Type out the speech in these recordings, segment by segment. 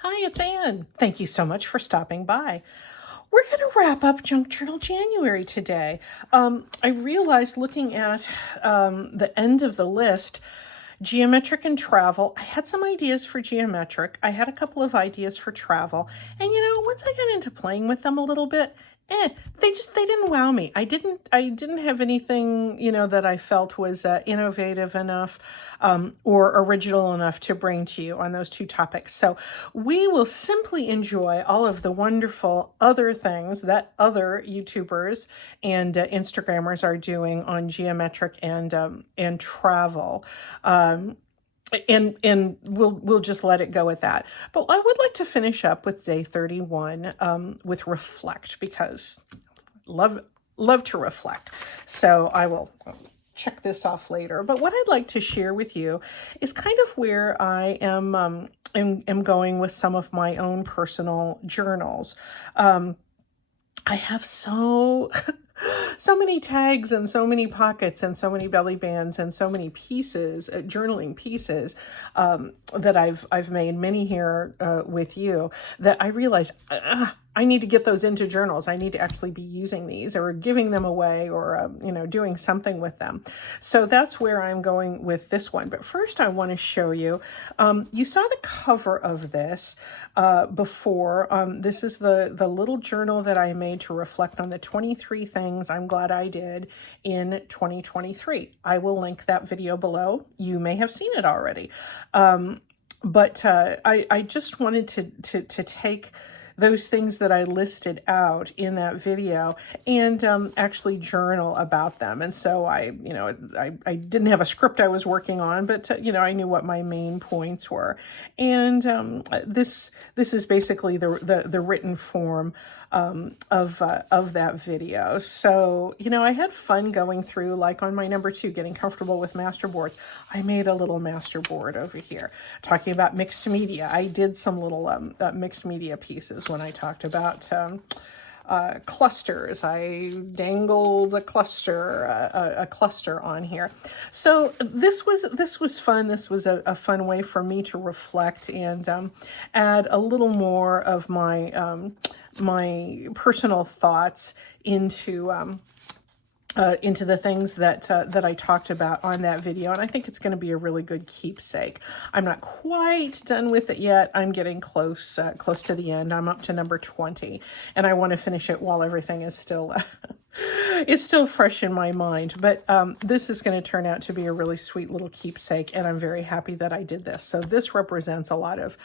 Hi, it's Anne. Thank you so much for stopping by. We're going to wrap up Junk Journal January today. I realized looking at the end of the list, geometric and travel, I had some ideas for geometric. I had a couple of ideas for travel. And once I got into playing with them a little bit, they didn't wow me. I didn't have anything, that I felt was innovative enough or original enough to bring to you on those two topics. So we will simply enjoy all of the wonderful other things that other YouTubers and Instagrammers are doing on geometric and travel. And we'll just let it go at that. But I would like to finish up with day 31 with reflect, because love to reflect. So I will check this off later. But what I'd like to share with you is kind of where I am going with some of my own personal journals. I have so many tags and so many pockets and so many belly bands and so many pieces, journaling pieces, that I've made, many here with you, that I realized I need to get those into journals. I need to actually be using these or giving them away or doing something with them. So that's where I'm going with this one. But first, I want to show you. You saw the cover of this before. This is the little journal that I made to reflect on the 23 things I'm glad I did in 2023. I will link that video below. You may have seen it already. But I just wanted to take those things that I listed out in that video and actually journal about them. And so I didn't have a script I was working on, but I knew what my main points were. And this is basically the written form of that video. So I had fun going through, like on my number 2, getting comfortable with master boards. I made a little master board over here talking about mixed media. I did some little mixed media pieces when I talked about clusters. I dangled a cluster on here. So this was fun. This was a fun way for me to reflect and add a little more of my personal thoughts into the things that I talked about on that video. And I think it's going to be a really good keepsake. I'm not quite done with it yet. I'm getting close to the end. I'm up to number 20, and I want to finish it while everything is still is still fresh in my mind. But this is going to turn out to be a really sweet little keepsake, and I'm very happy that I did this. So this represents a lot of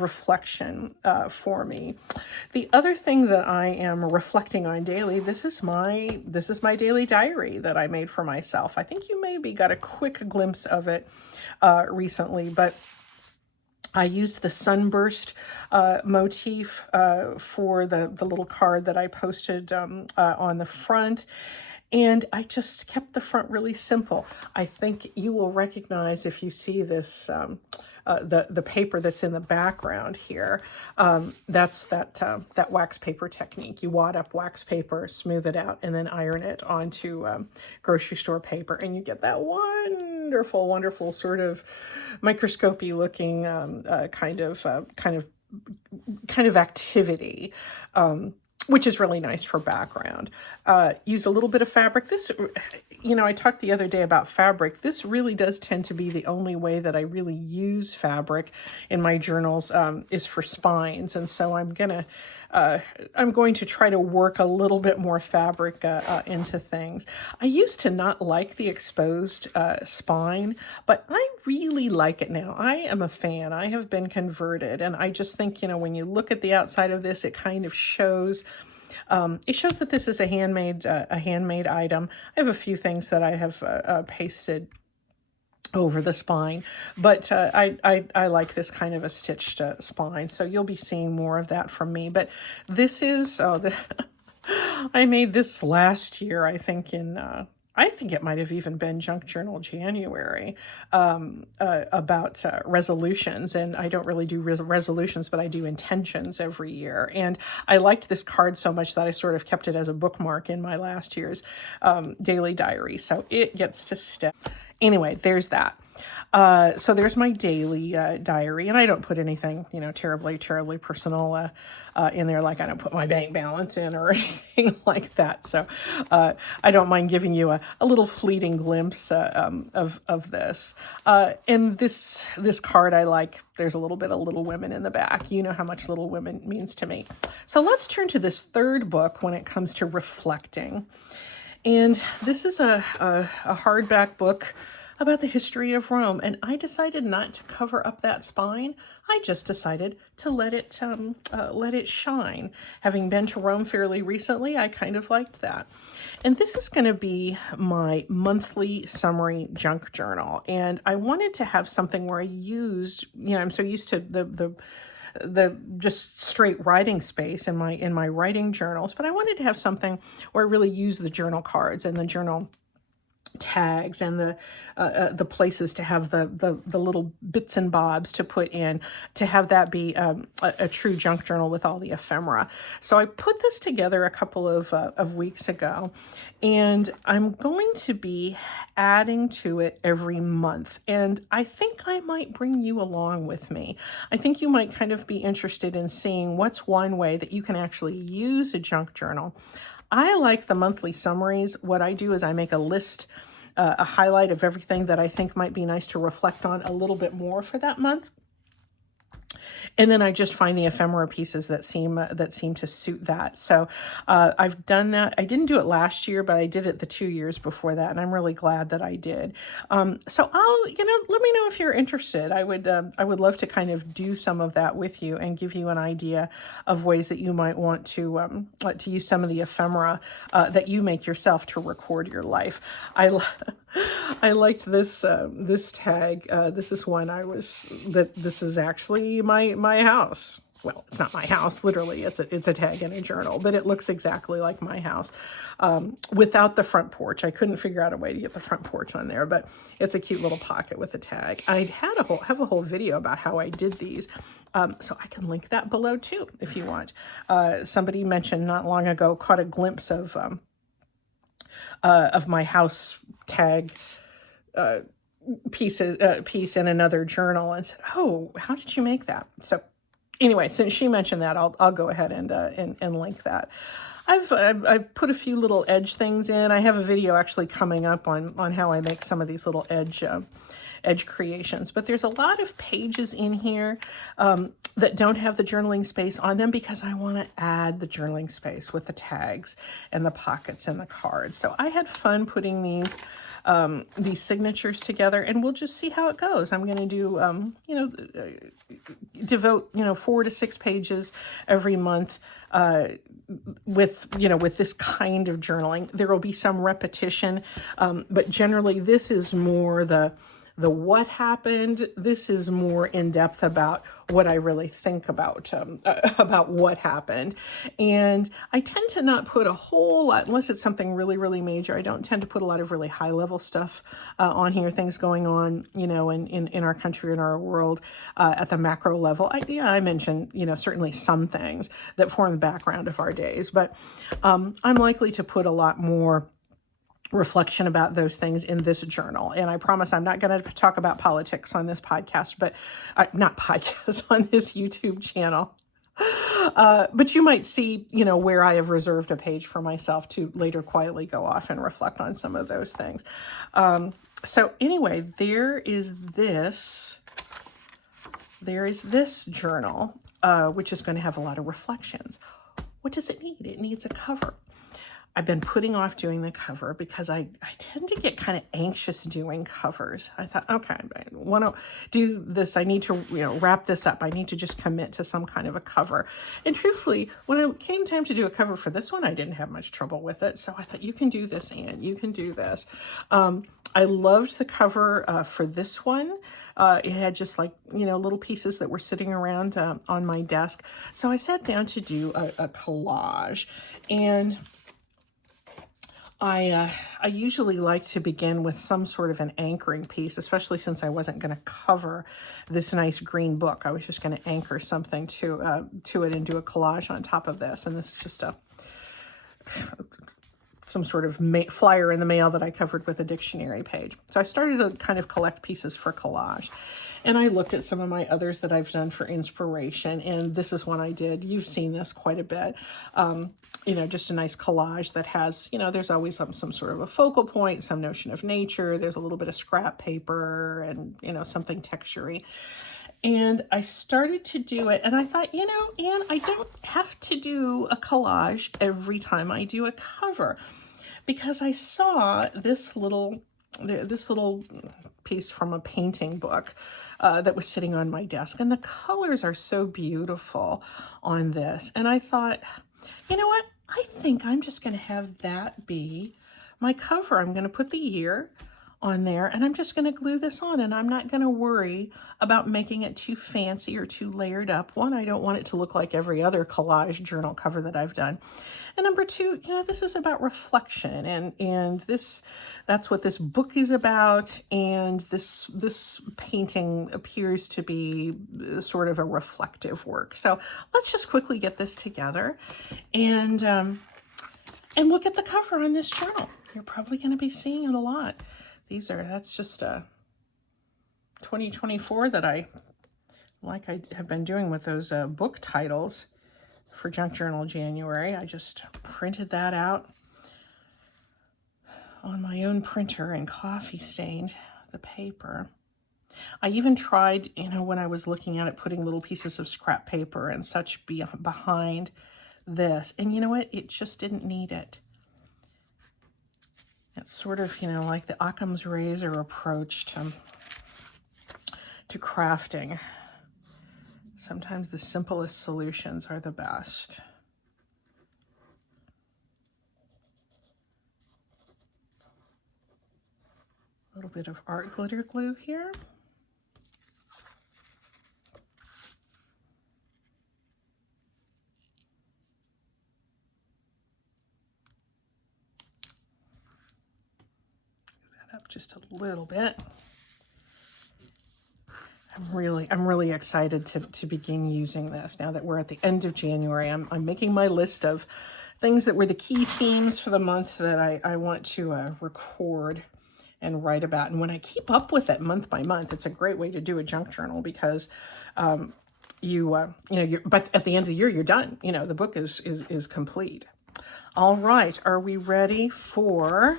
reflection for me. The other thing that I am reflecting on daily, this is my daily diary that I made for myself. I think you maybe got a quick glimpse of it recently, but I used the sunburst motif for the little card that I posted on the front. And I just kept the front really simple. I think you will recognize, if you see this, the paper that's in the background here. That's that wax paper technique. You wad up wax paper, smooth it out, and then iron it onto grocery store paper, and you get that wonderful sort of microscopy looking kind of activity. Which is really nice for background. Used a little bit of fabric. This, I talked the other day about fabric. This really does tend to be the only way that I really use fabric in my journals is for spines. And so I'm going to try to work a little bit more fabric into things. I used to not like the exposed spine, but I really like it now. I am a fan. I have been converted. And I just think, when you look at the outside of this, it kind of shows that this is a handmade item. I have a few things that I have pasted over the spine, but I like this kind of a stitched spine. So you'll be seeing more of that from me. But this is I made this last year, I think I think it might have even been Junk Journal January, about resolutions. And I don't really do resolutions, but I do intentions every year. And I liked this card so much that I sort of kept it as a bookmark in my last year's daily diary. So it gets to stay. Anyway, there's that. So there's my daily diary, and I don't put anything, terribly, terribly personal in there. Like I don't put my bank balance in or anything like that. So I don't mind giving you a little fleeting glimpse of this. And this card I like. There's a little bit of Little Women in the back. You know how much Little Women means to me. So let's turn to this third book when it comes to reflecting. And this is a hardback book about the history of Rome. And I decided not to cover up that spine. I just decided to let it shine. Having been to Rome fairly recently, I kind of liked that. And this is going to be my monthly summary junk journal. And I wanted to have something where I used, I'm so used to the just straight writing space in my writing journals, but I wanted to have something where I really use the journal cards and the journal tags and the places to have the little bits and bobs to put in, to have that be a true junk journal with all the ephemera. So I put this together a couple of weeks ago, and I'm going to be adding to it every month. And I think I might bring you along with me. I think you might kind of be interested in seeing what's one way that you can actually use a junk journal. I like the monthly summaries. What I do is I make a list, a highlight of everything that I think might be nice to reflect on a little bit more for that month. And then I just find the ephemera pieces that seem to suit that. So I've done that. I didn't do it last year, but I did it the 2 years before that, and I'm really glad that I did. So I'll, let me know if you're interested. I would love to kind of do some of that with you and give you an idea of ways that you might want to use some of the ephemera that you make yourself to record your life. I liked this tag. This is one this is actually my house. Well, it's not my house, literally. It's a tag in a journal, but it looks exactly like my house without the front porch. I couldn't figure out a way to get the front porch on there, but it's a cute little pocket with a tag. I have a whole video about how I did these. So I can link that below too, if you want. Somebody mentioned not long ago, caught a glimpse of my house tag piece in another journal and said, "Oh, how did you make that?" So anyway, since she mentioned that, I'll go ahead and link that. I've put a few little edge things in. I have a video actually coming up on how I make some of these little edge creations, but there's a lot of pages in here that don't have the journaling space on them because I want to add the journaling space with the tags and the pockets and the cards. So I had fun putting these signatures together, and we'll just see how it goes. I'm going to do, devote, 4 to 6 pages every month with this kind of journaling. There will be some repetition, but generally this is more the what happened. This is more in depth about what I really think about what happened. And I tend to not put a whole lot, unless it's something really, really major. I don't tend to put a lot of really high level stuff on here, things going on, in our country, in our world, at the macro level. I mentioned, certainly some things that form the background of our days, but I'm likely to put a lot more reflection about those things in this journal. And I promise I'm not going to talk about politics on this podcast, but not podcast, on this YouTube channel. But you might see, where I have reserved a page for myself to later quietly go off and reflect on some of those things. So anyway, there is this journal, which is going to have a lot of reflections. What does it need? It needs a cover. I've been putting off doing the cover because I tend to get kind of anxious doing covers. I thought, okay, I want to do this. I need to, wrap this up. I need to just commit to some kind of a cover. And truthfully, when it came time to do a cover for this one, I didn't have much trouble with it. So I thought, you can do this, Anne. You can do this. I loved the cover for this one. It had just little pieces that were sitting around on my desk. So I sat down to do a collage, and I usually like to begin with some sort of an anchoring piece, especially since I wasn't going to cover this nice green book. I was just going to anchor something to it and do a collage on top of this. And this is just a some sort of flyer in the mail that I covered with a dictionary page. So I started to kind of collect pieces for collage. And I looked at some of my others that I've done for inspiration, and this is one I did. You've seen this quite a bit. Just a nice collage that has, there's always some sort of a focal point, some notion of nature. There's a little bit of scrap paper and, something textury. And I started to do it, and I thought, Anne, I don't have to do a collage every time I do a cover, because I saw this little piece from a painting book that was sitting on my desk, and the colors are so beautiful on this. And I thought, you know what? I think I'm just going to have that be my cover. I'm going to put the year on there, and I'm just going to glue this on, and I'm not going to worry about making it too fancy or too layered up. One, I don't want it to look like every other collage journal cover that I've done. And number two, this is about reflection, and that's what this book is about, and this painting appears to be sort of a reflective work. So let's just quickly get this together and look at the cover on this journal. You're probably going to be seeing it a lot. That's just 2024 that I have been doing with those book titles for Junk Journal January. I just printed that out on my own printer and coffee stained the paper. I even tried, when I was looking at it, putting little pieces of scrap paper and such behind this. And you know what? It just didn't need it. It's sort of, like the Occam's razor approach to crafting. Sometimes the simplest solutions are the best. A little bit of art glitter glue here. Up just a little bit. I'm really excited to begin using this now that we're at the end of January. I'm making my list of things that were the key themes for the month that I want to record and write about. And when I keep up with it month by month, it's a great way to do a junk journal, because but at the end of the year, you're done. The book is complete. All right, are we ready for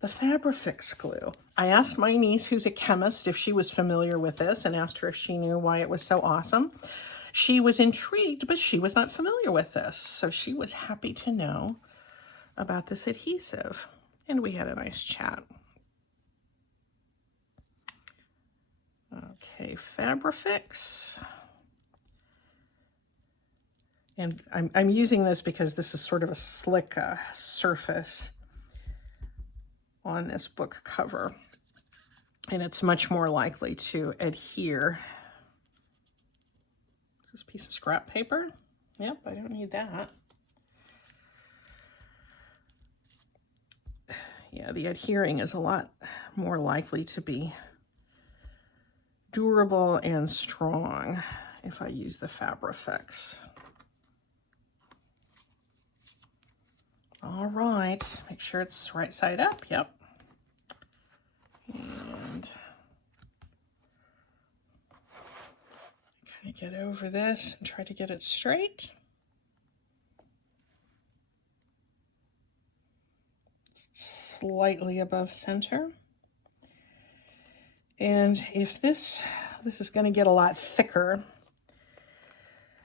the Fabrifix glue? I asked my niece, who's a chemist, if she was familiar with this, and asked her if she knew why it was so awesome. She was intrigued, but she was not familiar with this. So she was happy to know about this adhesive. And we had a nice chat. Okay, Fabrifix. And I'm using this because this is sort of a slick surface on this book cover, and it's much more likely to adhere. Is this piece of scrap paper? Yep, I don't need that. Yeah, the adhering is a lot more likely to be durable and strong if I use the Fabrifix. All right, make sure it's right side up. Yep. And kind of get over this and try to get it straight. Slightly above center. And if this is going to get a lot thicker,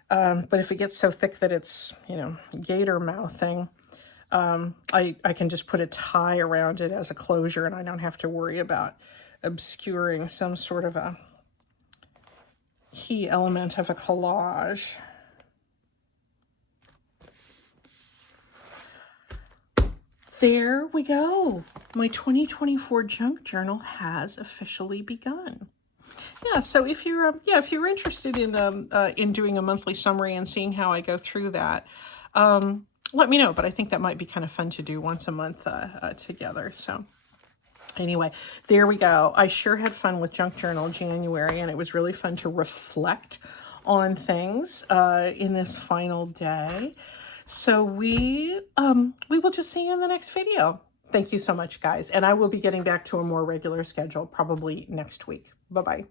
but if it gets so thick that it's, gator mouthing, I can just put a tie around it as a closure, and I don't have to worry about obscuring some sort of a key element of a collage. There we go. My 2024 junk journal has officially begun. Yeah, so if you're interested in doing a monthly summary and seeing how I go through that, let me know. But I think that might be kind of fun to do once a month together. So anyway, there we go. I sure had fun with Junk Journal January, and it was really fun to reflect on things in this final day. So we will just see you in the next video. Thank you so much, guys. And I will be getting back to a more regular schedule probably next week. Bye-bye.